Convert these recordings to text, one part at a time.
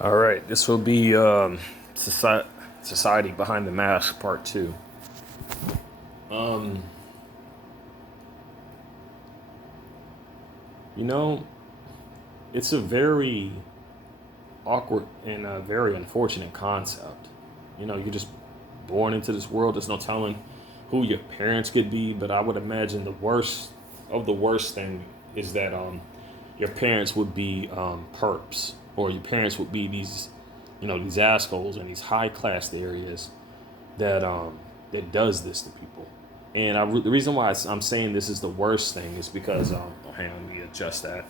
All right, this will be Society Behind the Mask Part 2. Um, you know, it's a very awkward and a very unfortunate concept. You're just born into this world. There's no telling who your parents could be, but I would imagine the worst of the worst thing is that your parents would be perps, or your parents would be these assholes in these high class areas that that does this to people. And the reason why I'm saying this is the worst thing is because hang on, let me adjust that.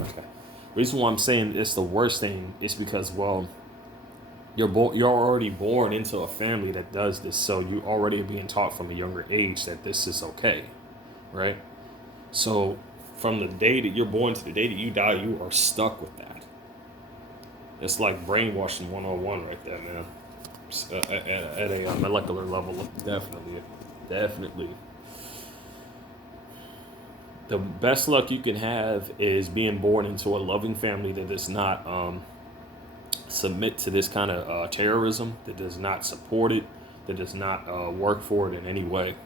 Okay. The reason why I'm saying it's the worst thing is because you're already born into a family that does this, so you already are being taught from a younger age that this is okay, right? So from the day that you're born to the day that you die, you are stuck with that. It's like brainwashing 101 right there, man. At a molecular level, definitely. The best luck you can have is being born into a loving family that does not submit to this kind of terrorism, that does not support it, that does not work for it in any way.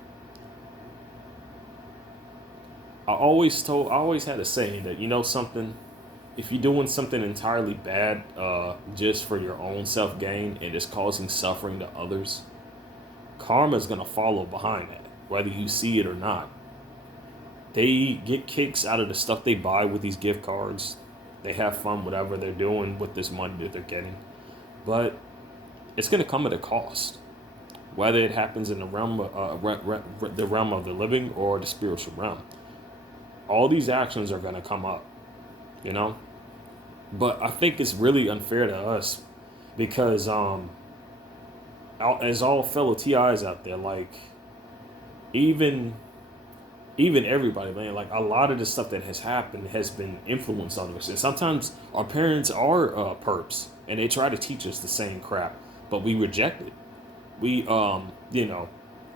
I always had a saying that something, if you're doing something entirely bad just for your own self gain and it's causing suffering to others, karma is gonna follow behind that, whether you see it or not. They get kicks out of the stuff they buy with these gift cards. They have fun, whatever they're doing with this money that they're getting, but it's gonna come at a cost. Whether it happens in the the realm of the living or the spiritual realm, all these actions are gonna come up, you know. But I think it's really unfair to us because as all fellow TIs out there, like even even everybody, man, like a lot of the stuff that has happened has been influenced on us. And sometimes our parents are perps and they try to teach us the same crap, but we reject it. We,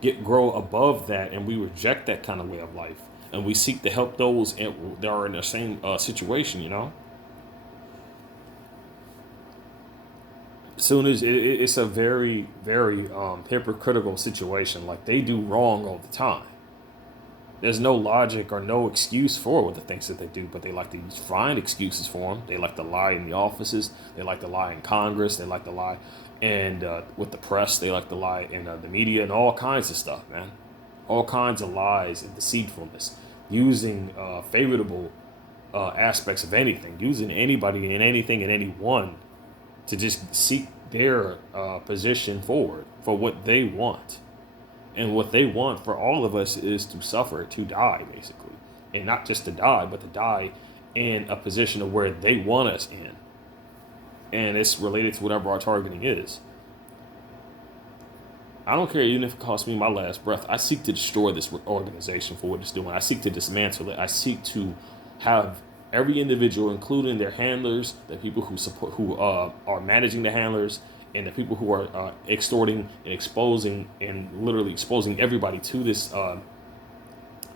get grow above that and we reject that kind of way of life. And we seek to help those that are in the same situation, As soon as it's a very, very hypocritical situation. Like they do wrong all the time. There's no logic or no excuse for the things that they do, but they like to find excuses for them. They like to lie in the offices. They like to lie in Congress. They like to lie, and with the press, they like to lie in the media and all kinds of stuff, man. All kinds of lies and deceitfulness, using favorable aspects of anything, using anybody and anything and anyone to just seek their position forward for what they want. And what they want for all of us is to suffer, to die, basically. And not just to die, but to die in a position of where they want us in. And it's related to whatever our targeting is. I don't care even if it costs me my last breath. I seek to destroy this organization for what it's doing. I seek to dismantle it. I seek to have every individual, including their handlers, the people who support, who are managing the handlers, and the people who are extorting and exposing and literally exposing everybody to this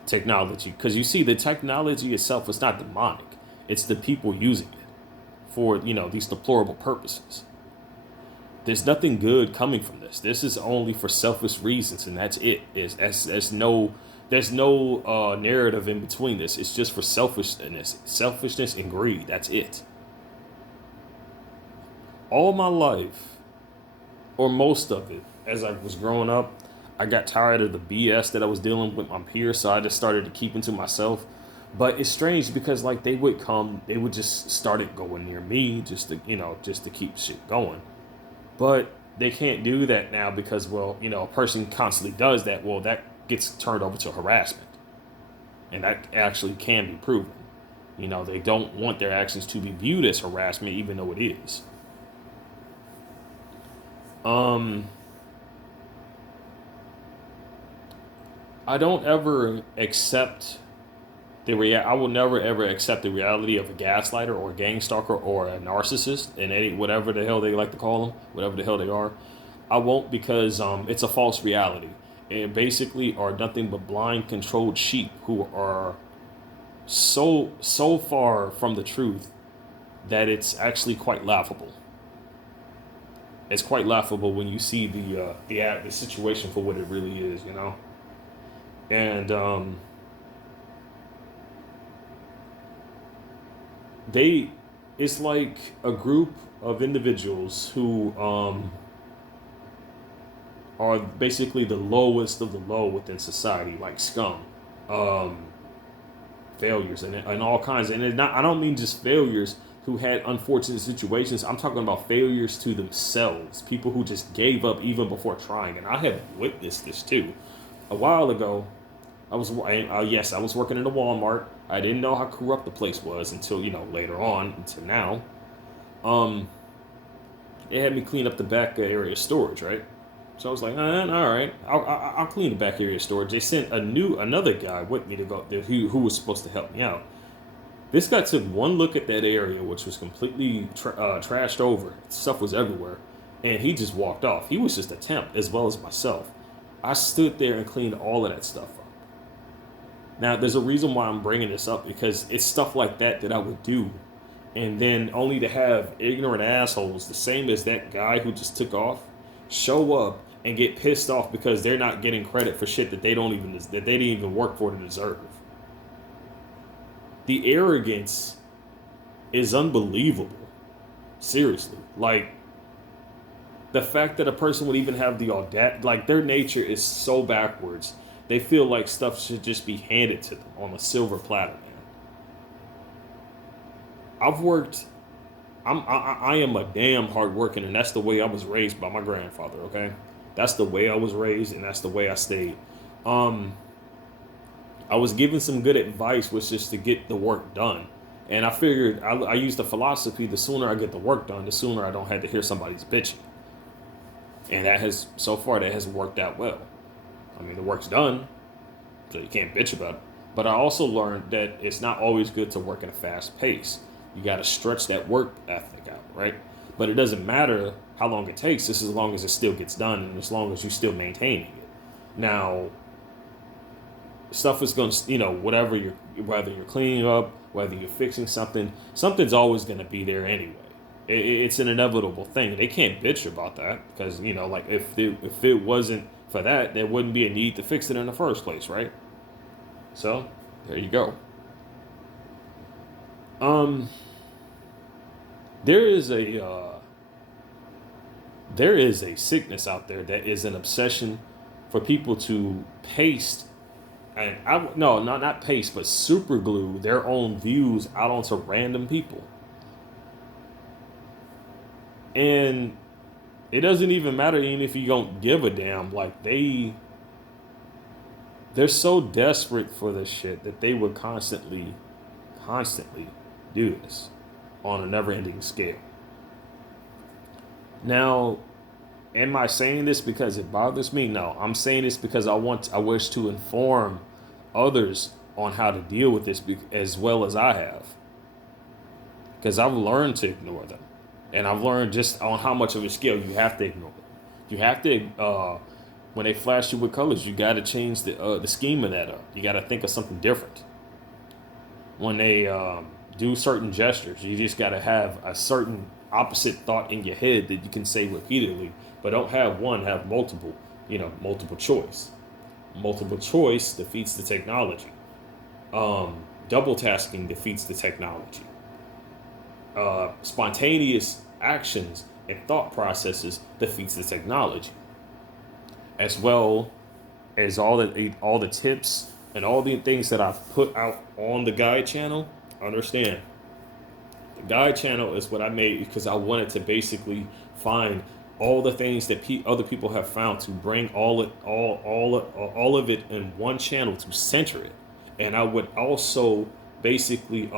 technology. Because you see, the technology itself is not demonic; it's the people using it for these deplorable purposes. There's nothing good coming from this. This is only for selfish reasons, and that's it. There's no narrative in between this. It's just for selfishness and greed. That's it. All my life, or most of it, as I was growing up, I got tired of the BS that I was dealing with my peers, so I just started to keep into myself. But it's strange because like they would just start it going near me just to just to keep shit going. But they can't do that now because a person constantly does that. Well, that gets turned over to harassment, and that actually can be proven. They don't want their actions to be viewed as harassment, even though it is. Um, I don't ever accept I will never ever accept the reality of a gaslighter or a gang stalker or a narcissist and any whatever the hell they like to call them, whatever the hell they are. I won't because it's a false reality. And basically are nothing but blind, controlled sheep who are so far from the truth that it's actually quite laughable. It's quite laughable when you see the situation for what it really is, you know. And they, it's like a group of individuals who are basically the lowest of the low within society, like scum, um, failures, and all kinds. And it not, I don't mean just failures who had unfortunate situations. I'm talking about failures to themselves, people who just gave up even before trying. And I have witnessed this too. A while ago, yes, I was working in a Walmart. I didn't know how corrupt the place was until later on, until now. Um, it had me clean up the back area of storage, right? So I was like, all right, I'll clean the back area of storage. They sent another guy with me to go there who was supposed to help me out. This guy took one look at that area, which was completely trashed over. Stuff was everywhere, and he just walked off. He was just a temp as well as myself. I stood there and cleaned all of that stuff up. Now, there's a reason why I'm bringing this up because it's stuff like that I would do, and then only to have ignorant assholes, the same as that guy who just took off, show up and get pissed off because they're not getting credit for shit that they didn't even work for to deserve. The arrogance is unbelievable. Seriously, like the fact that a person would even have the audacity, like their nature is so backwards. They feel like stuff should just be handed to them on a silver platter, man. I've worked. I am a damn hard working, and that's the way I was raised by my grandfather. Okay, that's the way I was raised, and that's the way I stayed. Um, I was given some good advice, was just to get the work done. And I figured I use the philosophy: the sooner I get the work done, the sooner I don't have to hear somebody's bitching. And so far that has worked out well. I mean, the work's done, so you can't bitch about it. But I also learned that it's not always good to work at a fast pace. You got to stretch that work ethic out, right? But it doesn't matter how long it takes, just as long as it still gets done and as long as you're still maintaining it. Now, stuff is going to, whether you're cleaning up, whether you're fixing something, something's always going to be there anyway. It's an inevitable thing. They can't bitch about that because, like if it wasn't for that, there wouldn't be a need to fix it in the first place, right? So, there you go. Um, there is a sickness out there that is an obsession for people to paste and no, not paste, but super glue their own views out onto random people. And it doesn't even matter even if you don't give a damn. Like they're so desperate for this shit that they would constantly do this on a never-ending scale. Now, am I saying this because it bothers me? No, I'm saying this because I wish to inform others on how to deal with this as well as I have. Because I've learned to ignore them. And I've learned just on how much of a scale you have to ignore them. You have to, when they flash you with colors, you got to change the scheme of that up. You got to think of something different. When they do certain gestures, you just got to have a certain opposite thought in your head that you can say repeatedly, but don't have one, have multiple, multiple choice. Multiple choice defeats the technology. Double tasking defeats the technology. Spontaneous actions and thought processes defeats the technology, as well as all the tips and all the things that I've put out on the guide channel. Understand, the guide channel is what I made because I wanted to basically find all the things that other people have found to bring all of it in one channel to center it, and I would also basically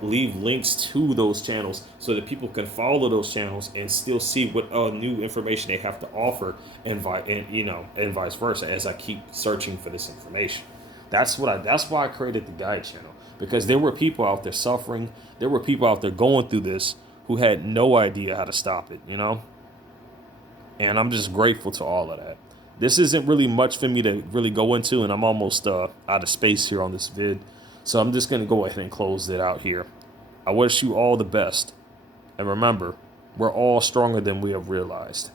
leave links to those channels so that people can follow those channels and still see what new information they have to offer, and vice versa as I keep searching for this information. That's why I created the guide channel, because there were people out there suffering. There were people out there going through this who had no idea how to stop it, And I'm just grateful to all of that. This isn't really much for me to really go into, and I'm almost out of space here on this vid. So I'm just going to go ahead and close it out here. I wish you all the best. And remember, We're all stronger than we have realized.